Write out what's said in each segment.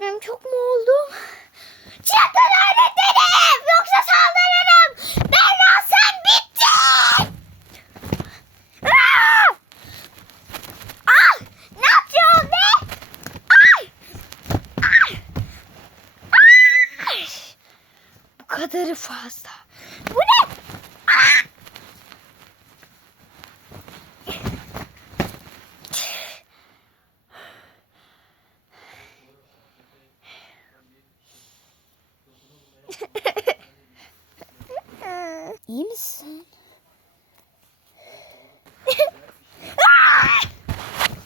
gördüm. Çok mu oldum? Çıkın öğretmenim. Yoksa saldırırım. Berra sen bittin. Aa! Ah! Ne yapıyorsun! Ay! Ay! Bu kadarı fazla. Bu ne? Ah! İyi misin? Ah!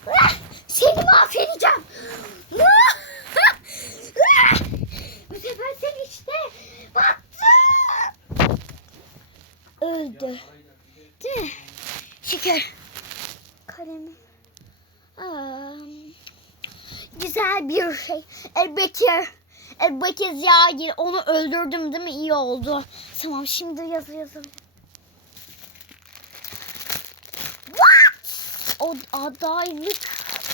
Ah! Seni mahvedeceğim. Ah! Ah! Bu sefer sen işte baktın. Öldü. De. Şükür. Kalemim. Aa, güzel bir şey. Elbette. Elbette Ziyagil. Onu öldürdüm değil mi? İyi oldu. Tamam şimdi yazı yazalım. What? O adaylık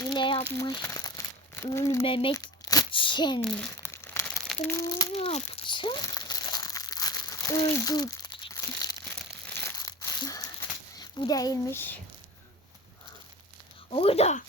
ile yapmış. Ölmemek için. Bunu ne yaptı? Öldü. Bu değilmiş. Orada.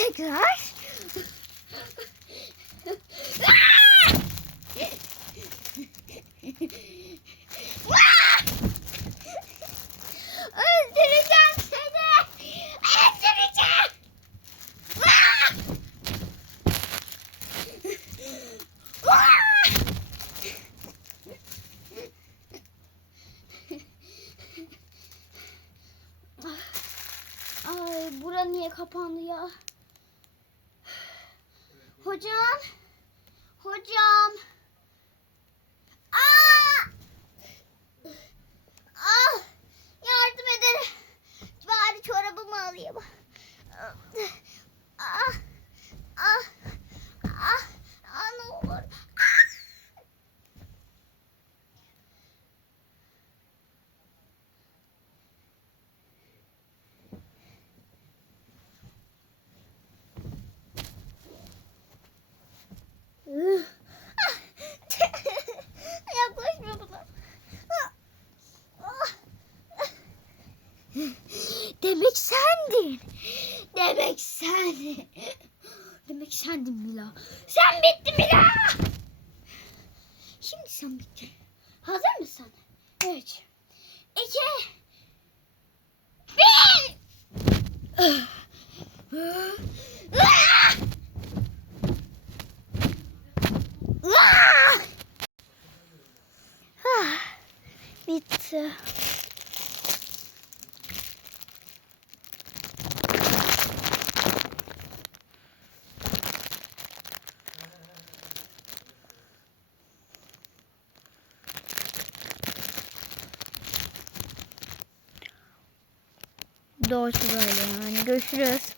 Tekrar. Öldüreceğim seni. Öldüreceğim. Ay bura niye kapandı ya? Hocam. Hocam. Aa! Ah! Yardım edin. Bari çorabımı alayım. Ah! Ah! Ah! Ah! Ne olur. Ah! Ih. Ah! Yaklaşma buna. Ah! Ah! Demek sendin. Demek sen. Demek sendin Mila. Sen bittin Mila. Şimdi sen bittin. Hazır mısın? Üç. İki. Bir. Ah! Ah! Ah, bitti. Doğrusu böyle yani. Görüşürüz.